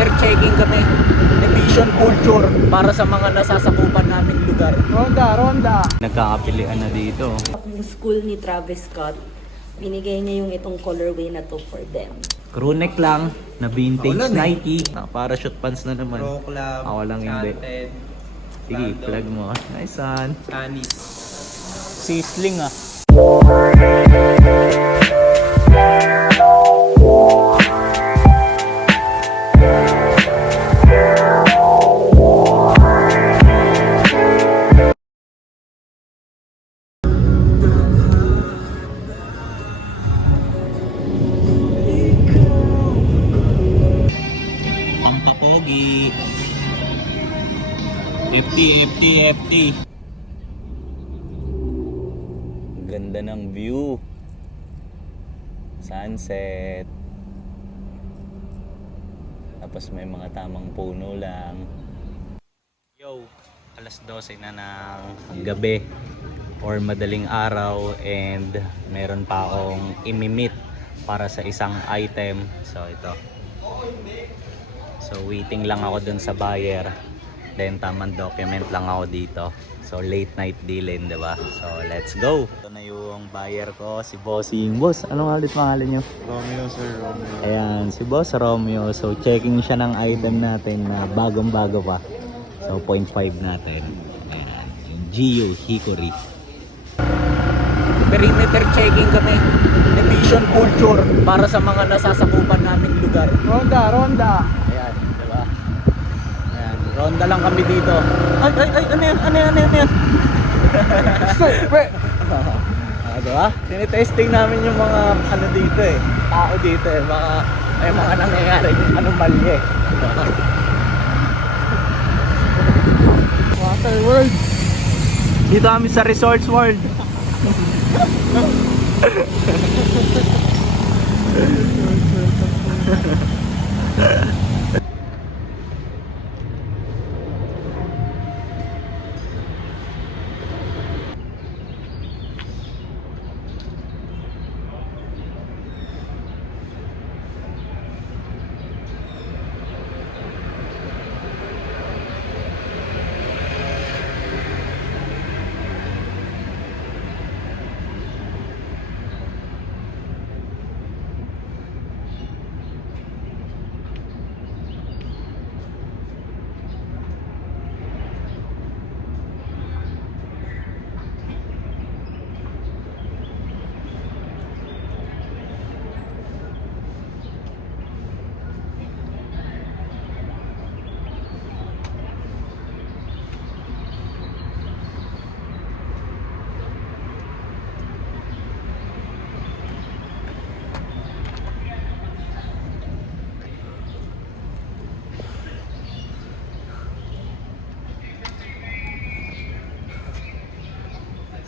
perimeter checking kami. Emission culture para sa mga nasasakupan naming lugar. Ronda. Nagkakapilian na dito. Yung school ni Travis Scott, binigay niya yung itong colorway na to for them. Crewneck lang na vintage Nike. Parachute pants na naman. Pro Club, Ako lang hindi. Chanted, Sige, Random, plug mo. Nice one. Canis. Sizzling ah. Ang kapogi. FT. Ganda ng view. Sunset. Tapos may mga tamang puno lang. Yo, alas 12 na ng gabi or madaling araw and meron pa akong imimit para sa isang item. So ito. So waiting lang ako dun sa buyer. Then tamang document lang ako dito. So late night dealing, diba? So let's go. Ito na yung buyer ko, si Bossing. Boss, anong ulit pangalan nyo? Romeo, sir, Romeo. Ayan, si Boss Romeo. So checking siya ng item natin na bagong-bago pa. So 0.5 natin. Ayan, yung Gio Hickory. Perimeter checking kami. Emission culture para sa mga nasasakupan naming lugar. Ronda. Ayan, diba? Ayan, ronda lang kami dito. Ay, ano yan? Diba? Tinitesting namin yung mga ano dito eh. Tao dito eh. May mga nangyayari anomalye. Water World. Dito kami sa Resorts World.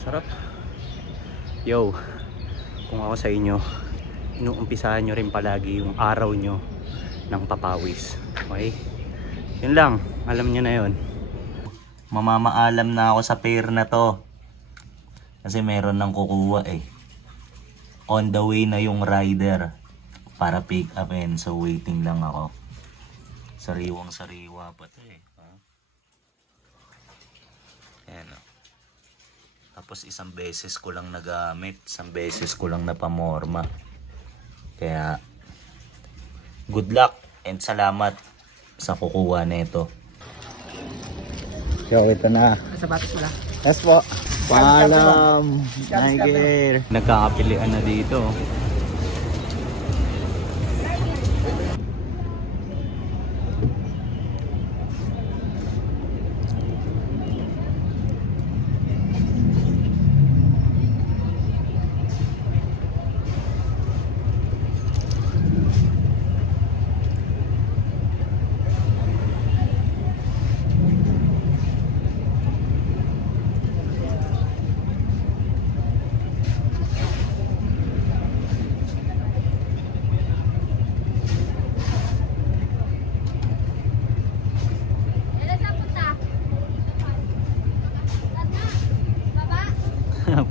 Sarap. Yo, kung ako sa inyo, inuumpisahan nyo rin palagi yung araw nyo ng papawis. Okay? Yun lang, alam nyo na yun. Mamamaalam na ako sa pair na to. Kasi meron nang kukuha eh. On the way na yung rider para pick upin. So waiting lang ako. Sariwang sariwa pa to eh. Ayan o. Tapos isang beses ko lang nagamit, isang beses ko lang napamorma. Kaya good luck and salamat sa kukuha nito. Yo, ito na. Sa batas mo lang. Yes po. Paalam. Niger. Nagkakapilian na dito.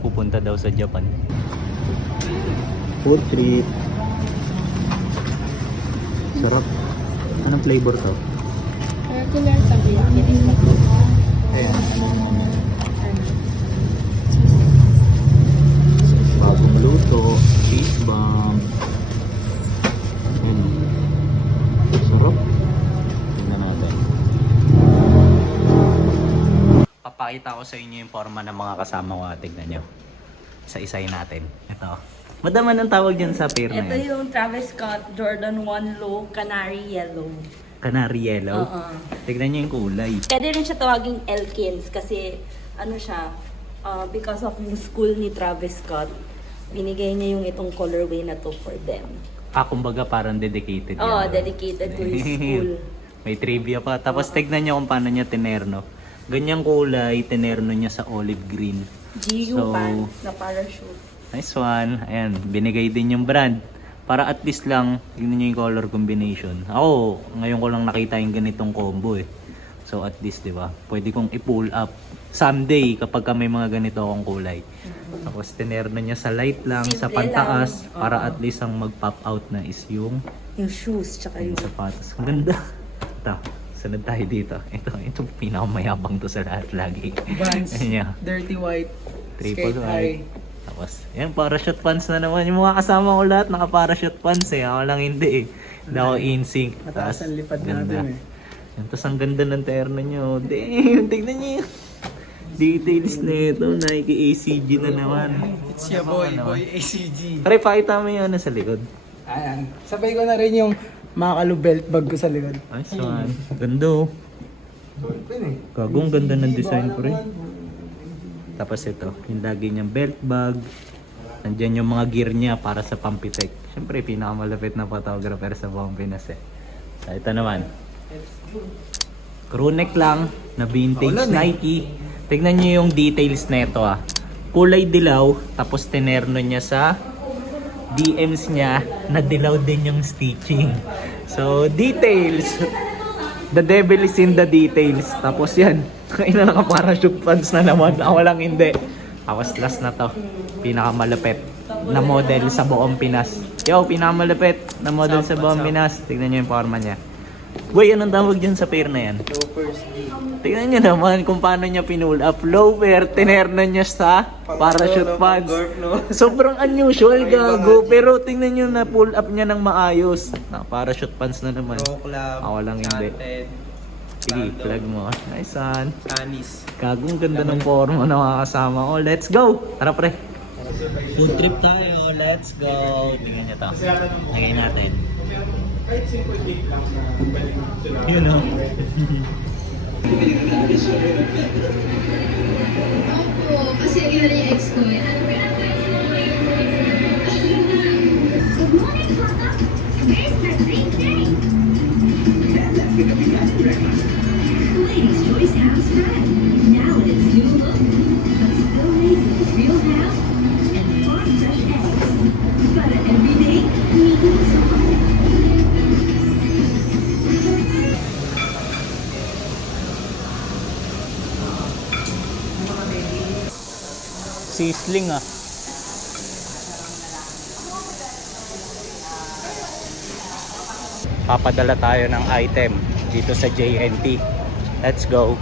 Pupunta daw sa Japan. Food trip. Sarap. Anong flavor to? Regular sabi, kinis na po. Ayan. Ano? Bagong luto, cheese bomb. Ayan. Sarap. Tingnan natin. Papakita ko sa inyo yung forma ng mga kasama ko. Tignan nyo. Isa-isay natin. Ito. Madama ng tawag dyan sa pair na Ito yan. yung Travis Scott Jordan 1 Low Canary Yellow. Canary yellow. Oo. Tignan nyo yung kulay. Pwede rin siya tawaging Elkins kasi ano siya, because of yung school ni Travis Scott, binigay niya yung itong colorway na to for them. Kumbaga parang dedicated Oh, yan. dedicated to his school. May trivia pa. Tapos tignan nyo kung paano niya tinerno. Ganyang kulay, tinerno niya sa olive green. GU So, pants na parachute. Nice one. Ayan, binigay din yung brand. Para at least lang, tignan nyo yung color combination. Ako, ngayon ko lang nakita yung ganitong combo eh. So at least, di ba? Pwede kong i-pull up someday kapag may mga ganito akong kulay. Tapos tinerno niya sa light lang, sa Simple pantaas, lang. para at least ang mag-pop out na is yung Yung shoes, tsaka yung... sapatos. Ang ganda. Ito, sunod tayo dito. Ito pinakamayabang to sa lahat lagi. Vans, Ayan. dirty white, Triple skate white. high. Tapos, yan, parachute pants na naman. Yung mga kasama ko lahat, naka-parachute pants eh. Ako lang hindi eh. Hindi ako in-sync. Mataas ang lipad ganda. natin eh. Yan, tapos ang ganda ng terno nyo. Damn, tignan nyo yung details na ito. Nike ACG na naman. It's your boy, boy ACG. Pare, pakita mo yung ano sa likod. Ayan. Sabay ko na rin yung Makalu belt bag ko sa likod. Ay, saan? Ganda oh. Gagong ganda ng design ko rin. Tapos ito, yung lagi niyang belt bag. Nandiyan yung mga gear niya para sa Pampitek. Siyempre, pinakamalapit na photographer sa buong Pinas eh. So, ito naman. Crew neck lang na vintage Nike. Tignan niyo yung details nito ah. Kulay dilaw, tapos tinerno niya sa DMs niya na dilaw din yung stitching. So, details. The devil is in the details. Tapos yan, kaina naka-parachute pants na naman. Ako lang hindi. Tapos last na to, pinakamalapit na model sa buong Pinas. Yo, pinakamalapit na model sa buong Pinas. Tignan nyo yung forma niya. Boy, anong tawag dyan sa pair na yan? Loafers D. Tignan nyo naman kung paano niya pinull up. Lower, tinerno niya sa parachute pants. Sobrang unusual, gago. Pero tingnan nyo na pull up niya ng maayos. Parachute pants na naman. Pro Club, Ako lang hindi. Chanted, Sige, plug mo. Nice one. Anis. Gagong ganda ng forma na makakasama ko. Let's go! Tara pre! Food trip tayo. Let's go! Tingnan nyo to. Lagay natin. Yun o. Opo, kasi yun yung ex ko eh. Good morning, Papa. Today's my big day. Ladies' Choice House Red. Now in its new look, but still made with real ham and farm fresh eggs. But every day, means Sizzling ah. Papadala tayo ng item dito sa JNT. Let's go.